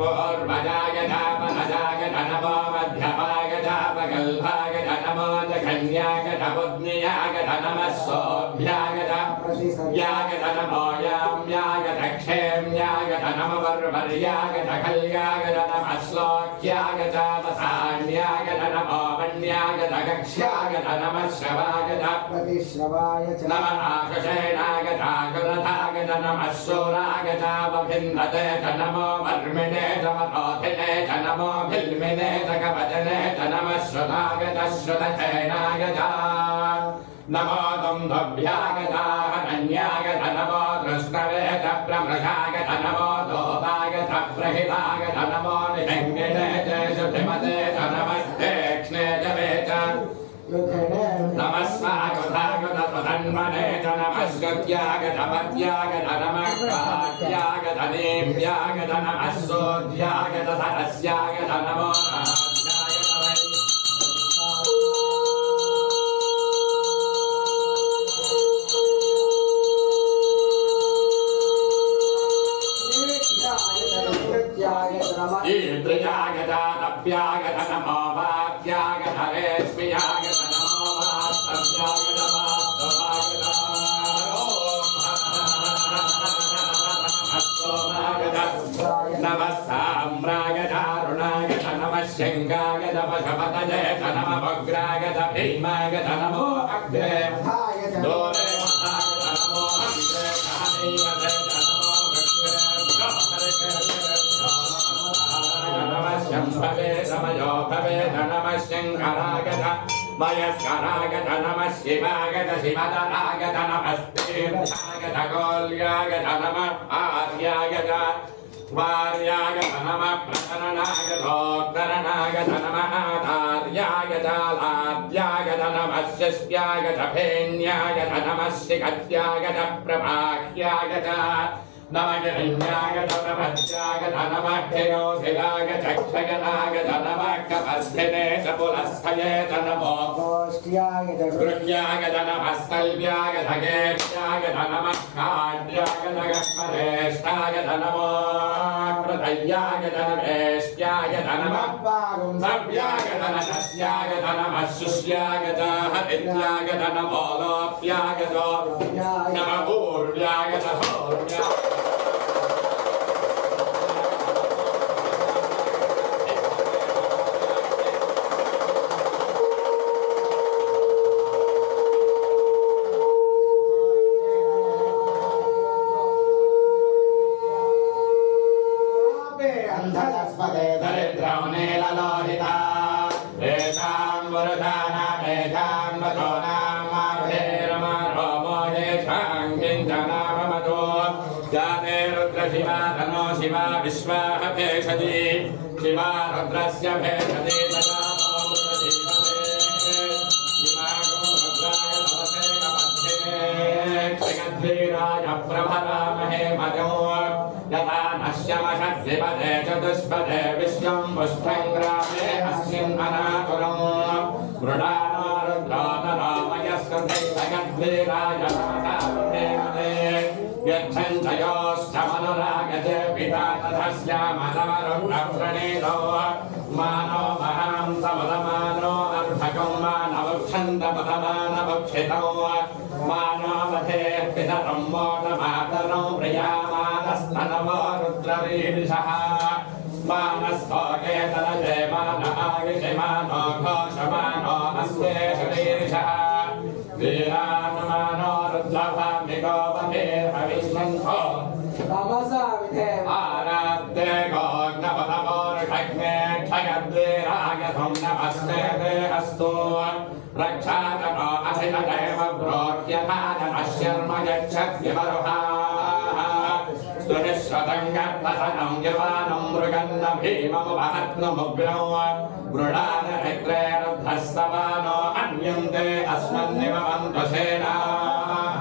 पूर्वजाय धामनजाय नमो मध्यमाय धामगल्भाय नमो कन्याय बुद्ध्याय नमः सोभ्याय याय नमो याम्याय क्षेम्याय नमो वर्वर्याय कल्याय नमः श्लोक्याय वसान्याय नमो मन्याय गक्ष्याय नमः श्रवाय प्रतिश्रवाय नमः आकाशेनाय जागरथाय नमः शूराय भिन्नते नमो वर्मिणे नमोधिने नमो भिल्मिने जगवदने नमः श्रुताय श्रुतचैनाय नमो दुन्दुभ्याय हनन्याय नमो कृष्णवे प्रमृषाय नमो दोताय प्रहिताय नमो निषङ्गिने शुद्धिमते नमस्ते क्ष्णे जवे च नमः स्वागतागतन्मने च नमस्कृत्याय नमत्याय नमः कात्याय नेम्याय नमः सोध्याय सरस्याय नमो ईन्द्रियाय दानव्याय नमो वाक्याय नरेश्म्याय नमो वास्तव्याय नमस्तवाय नमः साम्राय दारुणाय नमः शङ्गाय नमः शपतये नमः उग्राय भीमाय नमो अग्रे दोरे मताय नमो अग्रे कानीयते नमो नमः शम्भवे नमयो भवे नमः शङ्कराय मयस्कराय नमः शिवाय शिवदराय नमस्तीर्थाय गोल्याय नमः आर्याय वार्याय नमः प्रकरणाय धोक्तरणाय नमः आधार्याय लाद्याय नमः शिष्याय फेन्याय नमः शिखत्याय प्रभाह्याय नमः गिरिण्याय नमः नमः क्षयोशिलाय चक्षयनाय नमः कपस्थिने च पुलस्थये नमो गृह्याय नमः स्थल्व्याय धगेष्ट्याय नमः खाड्याय नगस्मरेष्ठाय नमो प्रदय्याय नमेष्ट्याय नमः सव्याय नमस्याय नमः शुष्याय हरिद्याय नमो लोप्याय नमः पूर्व्याय नमोर्व्याय शिवा विश्वाह भेषति शिवा रुद्रस्य भेषति क्षयद्वीराय प्रभरामहे मजो यथा नश्यमषद्विपदे चतुष्पदे विश्वं पुष्टं ग्रामे अस्मिन् अनातुरम् मृडानो रुद्रोतरामयस्कृते क्षयद्वीराय यच्छन्तयोश्चमनुरागते पिता तथस्यामनवरुणप्रणीतो मानो महान्तमुदमानो अर्भकं मानवक्षन्तपदमानवक्षितो मानवधेः पितरं मोदमातरं प्रियामानस्तनवो रुद्रवीरिषः मानस्तोके तलजे मानहागिषिमानो घोषमानो अस्मे शरीरिषः वीरान्मानो रुद्रभामिको वधेर्भविष्यन्तो तमसा विधे आराध्य गोग्नपदमोर्षग्ने क्षयद्वीराय तं नमस्ते ते अस्तु रक्षातनो अधिदेव प्रोह्यथा नमः शर्म यच्छद्विमरुहाः स्तुतिश्रतं गर्भसनं यवानं मृगन्न भीममुपहत्नुमुग्रौ मृडानरित्रेरुद्धस्तवानो अन्यन्ते अस्मन्निमवन्तु सेनाः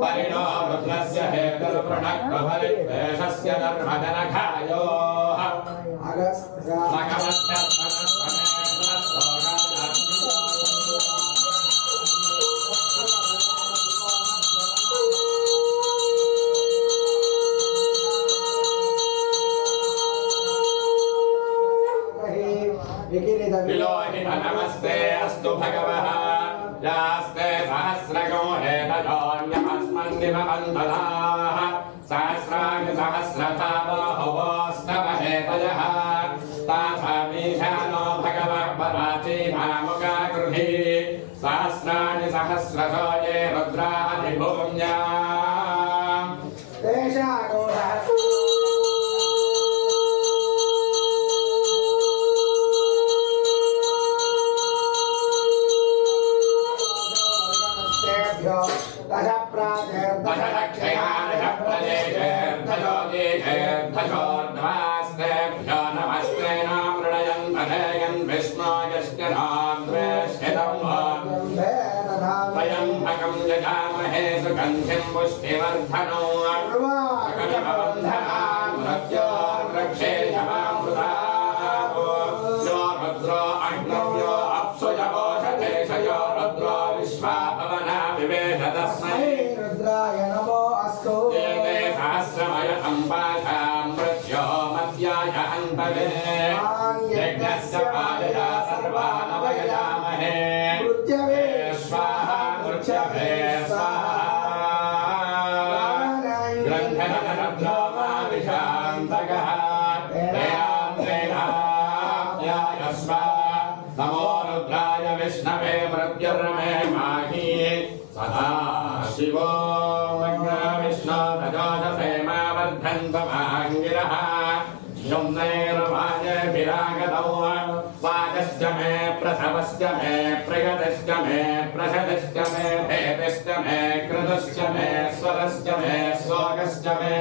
परिणो रुद्रस्य हेतुर्पृणक्वभरिद्वेषस्य धर्मजनखायोः विलोहित नमस्ते अस्तु भगवः यास्ते सहस्रगो हेतयोऽन्यमस्मन्निभवन्तलाः सहस्राणि सहस्रथा बाहुवोस्तव हेतयः तासामीशानो भगवः पराचीनामुगा गृही सहस्राणि सहस्रशो ये रुद्रादिभूम्या तेषानो दशदक्षयादशप्रदेशेर्धयोगेशेर्धयोर्ध्वास्तेभ्यो नमस्ते नामृणयन् विष्णोयश्चिराद्वेष्टितं यजामहे सुगन्धिं पुष्टिवर्धनो रुद्रो अग्नव्यो अप्सुजवोषधेशयो रुद्रो विश्वाभवना विवेश तस्मै रुद्राय नमो अस्तु एते सहस्रमय अम्बाधां मृत्यो मध्याय अन्तरे यज्ञस्य पादया सर्वानवयजामहे मृत्यवे स्वाहा मृत्यवे स्वाहा ग्रन्थनरब्धो मा विशान्तकः नमो रुद्राय विष्णवे मृत्युर्मे माहि सदा शिवो विष्णो तजोषसे मा वर्धन्तमाङ्गिरः युम्नैर्वाजभिरागतौ वाजश्च मे प्रसवश्च मे प्रगतश्च मे प्रसदश्च मे भेदश्च मे कृतश्च मे स्वरश्च मे श्लोकश्च मे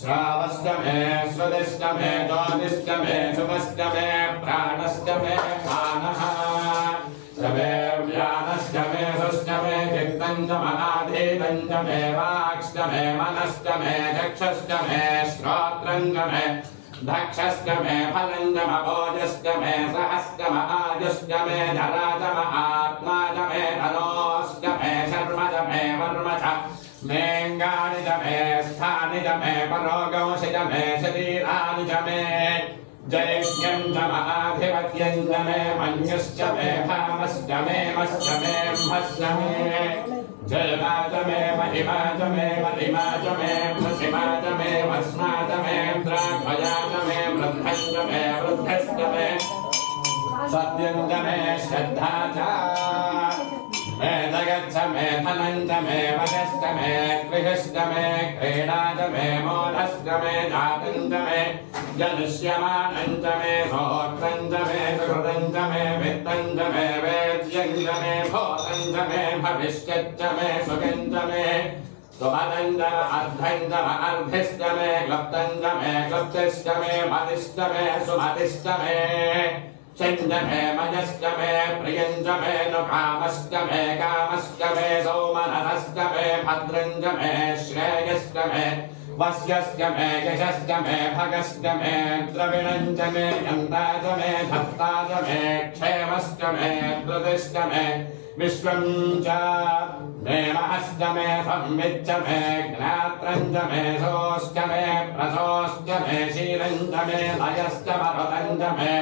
श्रावश्च मे स्वदिश्च मे ज्योतिश्च मे शुभश्च मे प्राणश्च मे मानः मे व्यानश्च मे सुश्च मे चित्तं च मनाधीतं च मे वाक्श्च मे मनश्च मे चक्षुश्च मे श्रोत्रं च मे दक्षश्च मे फलं च मभोजश्च मे सहश्च महाजुश्च मे जरा च महात्मा च मे धनोश्च मे शर्म च मे वर्म च मेंगानि च मे स्थानि च मे परोगंसि च मे शरीरानि च मे जैष्ण्यं च महाधिपत्यं च मे मन्युश्च मे भामश्च मे मश्च मे म्हश्च मे जयमा च मे महिमा च मे मलिमा च मे प्रसिमा च मे भस्मा च मे द्राक्षया च मे वृद्धं च मे वृद्धश्च मे सत्यं च मे श्रद्धा च मेदगच्छ मे धनं च मे वशश्च मे गृहश्च मे क्रीडा च मे मोदश्च मे जातं च मे जनुष्यमानं च मे होत्रं च मे सुकृतं च मे वित्तं च मे वेद्यं च मे भूतं च मे भविष्यच्च मे सुखं च मे सुमदं च अर्धं च अर्धिश्च मे क्लुप्तं च मे क्लुप्तिश्च मे मतिश्च मे सुमतिश्च मे चंद मे मजश्च मे प्रियं च मे नुकामश्च मे कामश्च मे सौमनसश्च मे भद्रं च मे श्रेयश्च मे वस्यश्च मे यशश्च मे भगश्च मे द्रविणं च मे यन्ता च मे धत्ता च मे क्षेमश्च मे धृतिश्च मे विश्वं च मे महश्च मे संविच्च मे ज्ञात्रं च मे सोश्च मे प्रसोश्च मे शीलं च मे लयश्च मरुतं च मे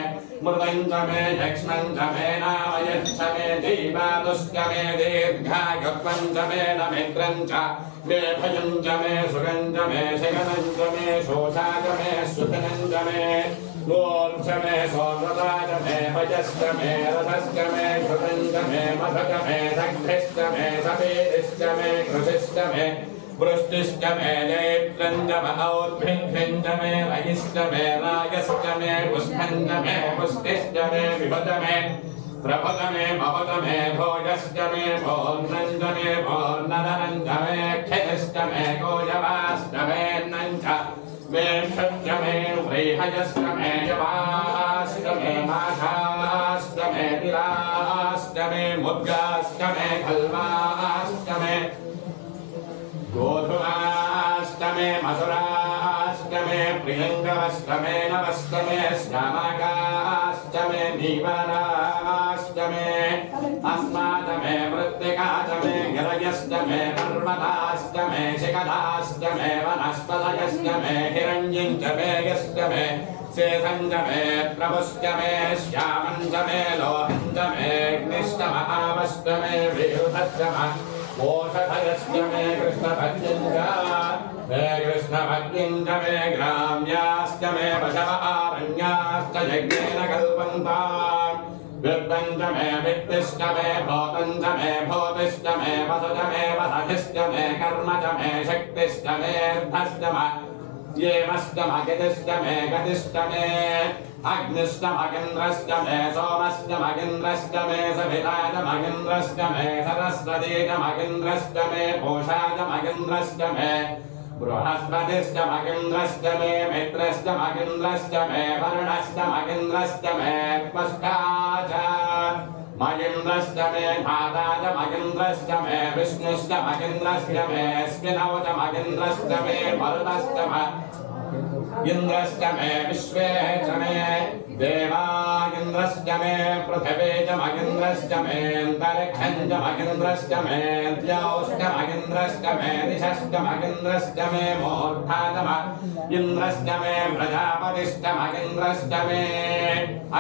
मृदं च मे यक्ष्मं च मे नामयश्च मे जीवातुश्च मे दीर्घायुत्वं च मे नमित्रं च मे भयं च मे सुखं च मे शिखनं च मे शोषा च मे सुखनं च मे गों च मे सौम्रता च मे भयश्च मे रथश्च मे श्रुतं च मे मधुश्च मे दग्धिश्च मे सफेदिश्च मे कृशिश्च मे वृष्टिश्च मे जैत्रं च महौद्भिन्नं च मे रयिश्च मे रायश्च मे पुष्पं च मे पुष्टिश्च मे विभुत मे प्रभुत मे महुत मे भोजश्च मे भोर्नं च मे भोर्नधनं च मे क्षितिश्च मे गोजवाश्च मे नं च वेषश्च मे व्रीहयश्च मे यवाश्च मे माघाश्च मे तिलाश्च मे मुद्गाश्च मे खल्वाश्च मे गोधुमाश्च मे मधुराश्च मे प्रियङ्गवश्च मे नवश्च मे श्यामाकाश्च मे नीवराश्च मे अस्मात् मे मृत्तिका च मे गिरय सूर्यस्तमे पर्वतास्तमे शिखरास्तमे वनस्पतयस्तमे हिरण्यञ्चमे यस्तमे शेषञ्चमे प्रभुश्चमे श्यामञ्चमे लोहञ्चमे अग्निष्टमहावस्तमे वियुधस्तम ओषधयस्तमे कृष्णभद्यञ्चमे ग्राम्यास्तमे पशव आरण्यास्त यज्ञेन कल्पन्ताम् विद्वञ्चमे विद्विष्टमे भूतञ्चमे भूतिष्टमे वसुजमे वसधिष्टमे कर्मचमे शक्तिष्टमेऽर्धष्टम येमष्टमगिदिष्टमे गतिष्टमे अग्निष्टमगिन्द्रष्टमे सोमष्टमगिन्द्रष्टमे सविताजमगिन्द्रष्टमे सरस्वतीजमगिन्द्रष्टमे पूषाजमगिन्द्रष्टमे बृहस्पतिष्टमगिन्द्रष्टमे मित्रष्टमगिन्द्रष्टमे वरुणष्टमगिन्द्रष्टमे त्वष्टाच मगिन्द्रष्टमे धाताजमगिन्द्रष्टमे विष्णुष्टमगिन्द्रष्टमे स्मिनौजमगिन्द्रष्टमे मरुतष्टम इन्द्रष्टमे विश्वे च मे देवागिन्द्रष्टमे पृथिवे च मगिन्द्रष्टमे अन्तरिक्षं च मगिन्द्रष्टमे द्यौष्टमगिन्द्रष्टमे दिशष्टमगिन्द्रष्टमे मूर्धातम इन्द्रष्टमे प्रजापतिष्टमगिन्द्रष्टमे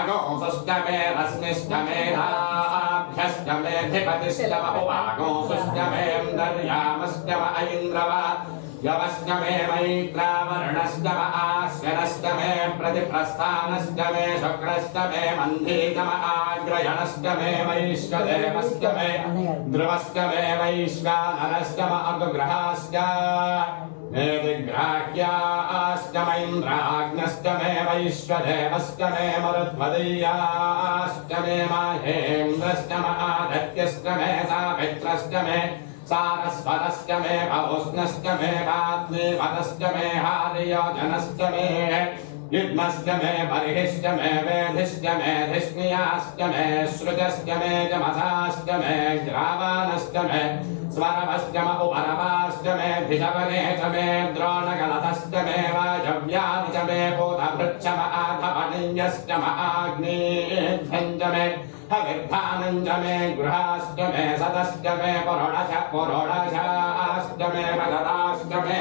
अगोंसुष्टमे रश्मिष्टमे धाभ्यष्टमे धिपतिष्टम उपागोंसुष्टमे दर्यामष्टम ऐन्द्रव यवष्टमे मैत्रावरुणष्टम आश्विनष्टमे प्रतिप्रस्थानष्टमे शुक्रष्टमे मन्धीतम आग्रयणष्टमे वैश्वदेवष्टमे ध्रुवष्टमे वैश्वानरष्टम अग्रहाश्च मेदिग्राह्याष्टमैन्द्राग्नष्टमे वैश्वदेवष्टमे मरुत्वदीयाष्टमे माहेन्द्रष्टम आदित्यष्टमे सावित्रष्टमे सारस्वतष्टमे बहुष्णष्टमे वाग्देवतष्टमे हार्यजनष्टमे युग्मष्टमे बर्हिष्टमे वेधिष्टमे धिष्णियाष्टमे श्रुतष्टमे जमसाष्टमे ग्रावानष्टमे स्वरवष्टम उपरवाष्टमे धिजवने च मे द्रोणगलतष्टमे वाजव्यानि च मे बोधभृच्छम आधपनिन्यष्टम आग्नेध्यञ्जमे हविर्भानञ्जमे गृहाष्टमे सतष्टमे पुरोडशाष्टमे वदताष्टमे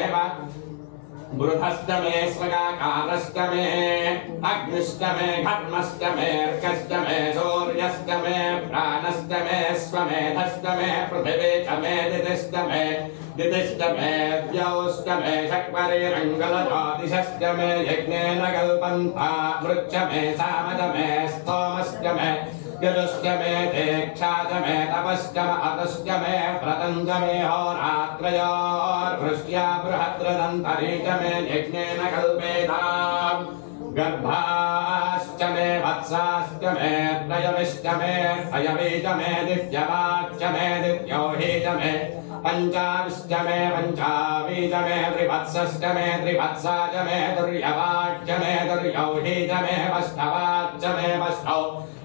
बृहष्टमे स्वगाकारष्टमे अग्निष्टमे घर्मष्टमे अर्कष्टमे सूर्यष्टमे प्राणष्टमे स्वमेधष्टमे पृथिवे च मे दितिष्टमे दितिष्टमे द्यौष्टमे शक्वरिरङ्गलज्योतिषष्टमे यज्ञेन कल्पन्ता वृक्षमे सामजमे स्तोमष्टमे यजुष्टमे देक्षाजमे तपष्टम अतष्टमे व्रतञ्जमे होरात्रयोर्वृष्ट्या बृहद्रदन्तरीजमे यज्ञेन कल्पेताम् गर्भाष्टमे वत्साष्टमे त्रयविष्टमे त्रयवीजमे दिव्यवाच्यमे दिव्यौहीजमे पंचाविष्टमे पंचावीजमे त्रिवत्सष्टमे त्रिवत्साजमे दुर्यवाच्यमे दुर्यौहीजमे वष्टवाच्यमे वष्टौ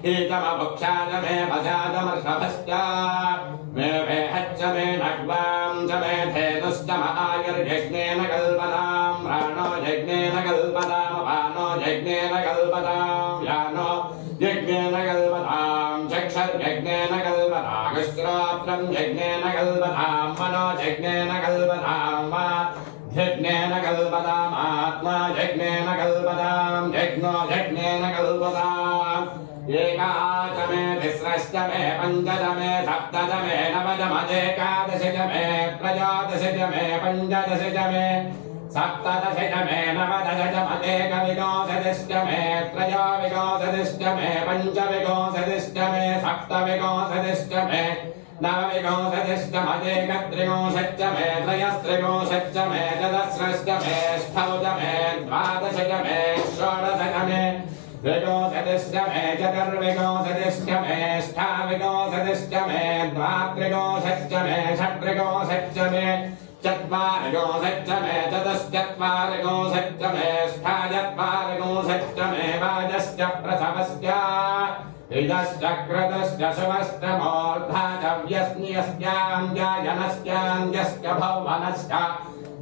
हीजमभुक्षाजमे वजाजमर्षभश्च मे वेहच्चमे नग्वां च मे धेनुष्टम आयुर्यज्ञेन कल्पतां प्राणो यज्ञेन कल्पतां अपानो यज्ञेन कल्पतां यानो यज्ञेन कल्पतां चक्षुर्यज्ञेन कल्पतां श्रोत्रं यज्ञेन कल्पतां मनो यज्ञेन कल्पतां वा यज्ञेन कल्पताम् आत्मा यज्ञेन कल्पतां यज्ञो यज्ञेन कल्पताम् एकादशमे तिस्रष्टमे पञ्चदशमे सप्तदशमे नवदशमेकादशमे त्रयोदशमे पञ्चदशमे सप्तदशमे नवदशमेकविंशतिष्टमे त्रयोविंशतिष्टमे पञ्चविंशतिष्टमे सप्तविंशतिष्टमे नवविंशतिष्टमेकत्रिंशच्चमे त्रयस्त्रिंशच्चमे चतुस्रष्टमे ष्ठौजमे द्वादशमे षोडशमे विंशतिष्टमे चतुर्विंशतिष्टमे ष्ठाविंशतिष्टमे द्वात्रिंशच्चमे षट्त्रिंशच्चमे चत्वारिंशच्चमे चतुश्चत्वारिंशच्चमे ष्ठाचत्वारिंशच्चमे वाजश्च प्रसवश्च इदश्च क्रतश्च सुवष्टमूर्धा च व्यस्न्यस्याञ्जायनस्याञ्जश्च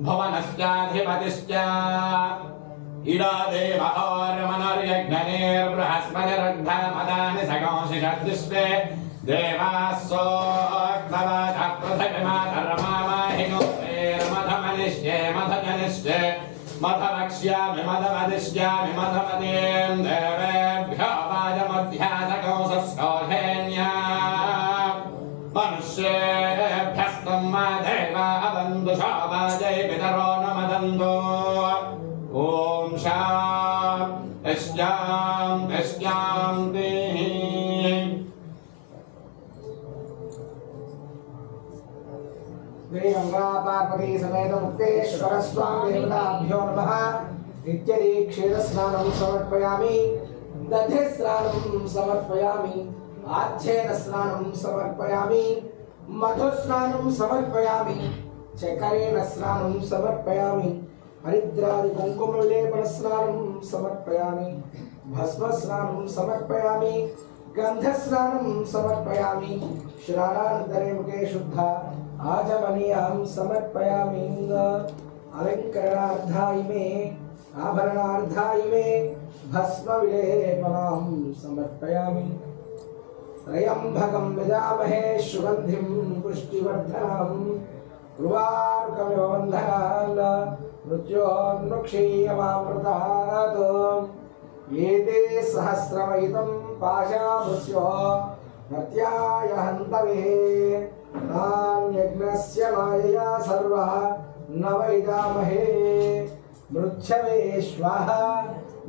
भुवनश्चाधिपतिश्च इडा देवोर्मनुर्यज्ञनेर्बृहस्पतिरुद्धा मदानि सगोंसिषद्विश्वे देवासोक्तवाचः पृथिवीमातर्मामाहिनो मधमनिष्ये मधजनिष्ये मधवक्ष्यामि मधवदिष्यामि मधमतीं देवेभ्यो वाजमध्यासकौसस्योधेन्या मनुष्येभ्यस्तं मा देवा अवन्दुषो वाजै पितरो न मदन्तो ॐ शान्तिः श्री गंगा पार्वती समेत मुक्तेश्वर स्वामी देवताभ्यो नमः। नित्यदीक्षेण स्नानं समर्पयामि, दधे स्नानं समर्पयामि, आच्छेन स्नानं समर्पयामि, मधु स्नानं समर्पयामि, चकरेण स्नानं समर्पयामि, हरिद्रादि कुंकुमलेपन स्नानं समर्पयामि, भस्म स्नानं समर्पयामि, गंध स्नानं समर्पयामि, स्नानानन्तरे मुखे शुद्धा आचमनीयं समर्पयामि। अलंकरणार्थाय मे आभरणार्थाय मे भस्म विलेपनं समर्पयामि। त्र्यंबकं यजामहे सुगंधिं पुष्टिवर्धनं उर्वारुकमिव बन्धनान् मृत्योर्मुक्षीयमामृतात्। एते सहस्रमयितं पाशामृत्यो मर्त्याय हन्तवे। नान्यज्ञस्य मायया सर्वः न वैदामहे। मृच्छवे स्वाहा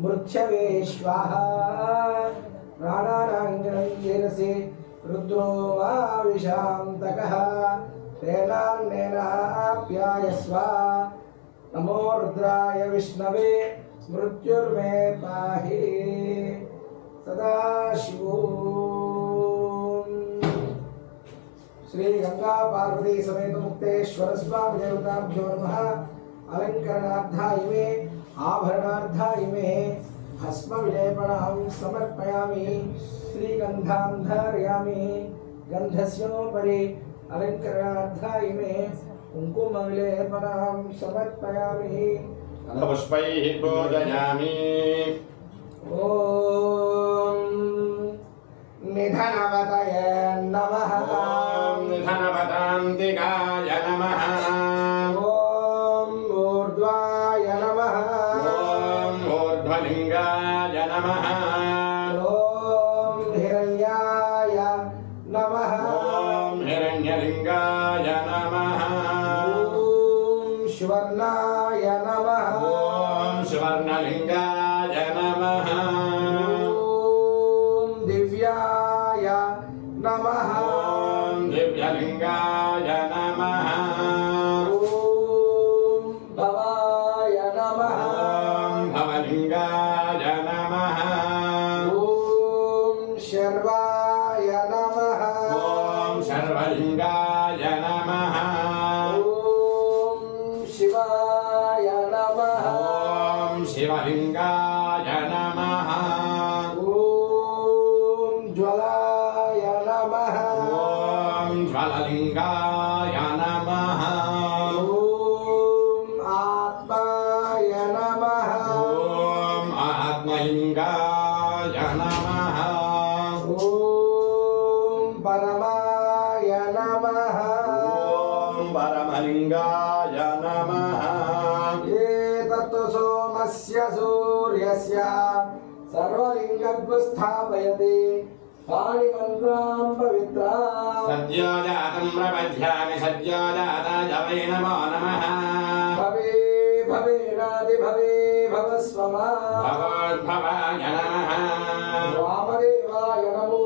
मृच्छवे स्वाहा। प्राणानाङ्गनञ्जनसे रुद्रो मा विशान्तकः। तेनान्नेनाप्यायस्व। नमो रुद्राय विष्णवे मृत्युर्मे पाहि। सदाशिवो। श्री गंगा पार्वती समेत मुक्तेश्वर स्वामी देवताभ्यो नमः। अलंकरणार्थाय मे आभरणार्थाय मे भस्म विलेपनं समर्पयामि। श्रीगन्धां धारयामि, गन्धस्योपरि अलंकरणार्थाय मे कुंकुम विलेपनं समर्पयामि। पुष्पैः पूजयामि। ओम निधनवतये नमः। निधनपदान्तिकाय नमः। ओम ऊर्ध्वाय नमः। ॐ ऊर्ध्वलिङ्गाय नमः। ओम हिरण्याय नमः। ॐ हिरण्यलिङ्गाय नमः। ओम शिवर्णाय नमः। ॐ शिवर्णलिङ्गाय नमः। ओम दिव्याय नमः। ॐ दिव्यलिङ्गाय नमः। ओम भवाय नमः। ॐ भवलिङ्गाय नमः। ओम शर्वाय नमः। ॐ शर्वलिङ्गाय नमः। ओम शिवाय नमः। ॐ शिवलिङ्गाय नमः। ओम ज्वलाय नमः। ॐ ज्वललिङ्गाय नमः। ओम आत्माय नमः। ॐ आत्मलिङ्गाय नमः। ओम परमाय नमः। ॐ परमलिङ्गाय नमः। एतत् सोमस्य सूर्यस्य सर्वलिङ्गस्थापयति पाणिमन्त्रां पवित्रां। सद्यो जातं प्रपद्यामि सद्यो जाताय वै नमो नमः। भवे भवेनादिभवे भवस्वमा। भवोद्भवाय नमः। वामदेवाय नमो।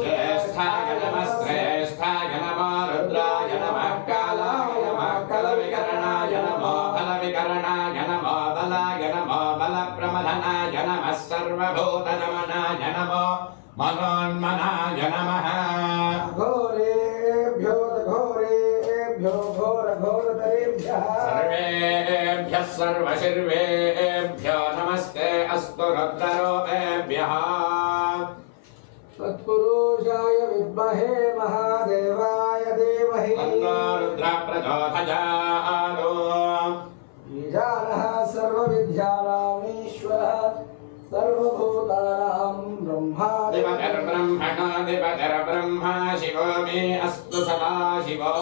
ज्येष्ठाय नमः श्रेष्ठाय नमो रुद्राय नमः कालाय नमः कलविकरणाय नमो फलविकरणाय नमो बलाय नमो बलप्रमथनाय नमः सर्वभूतनमनाय नमो मनोन्मनाय नमः। घोरेभ्यो घोरेभ्यो घोरघोरतरेभ्यः सर्वेभ्यः सर्वशिर्वेभ्यो नमस्ते अस्तु रुद्ररूपेभ्यः। तत्पुरुषाय विद्महे महादेवाय धीमहि तन्नो रुद्रः प्रचोदयात्। ईशानः सर्वविद्यानाम् ईश्वरः सर्वभूतानां दिपतिर्ब्रह्मा शिवो मे अस्तु सदा शिवो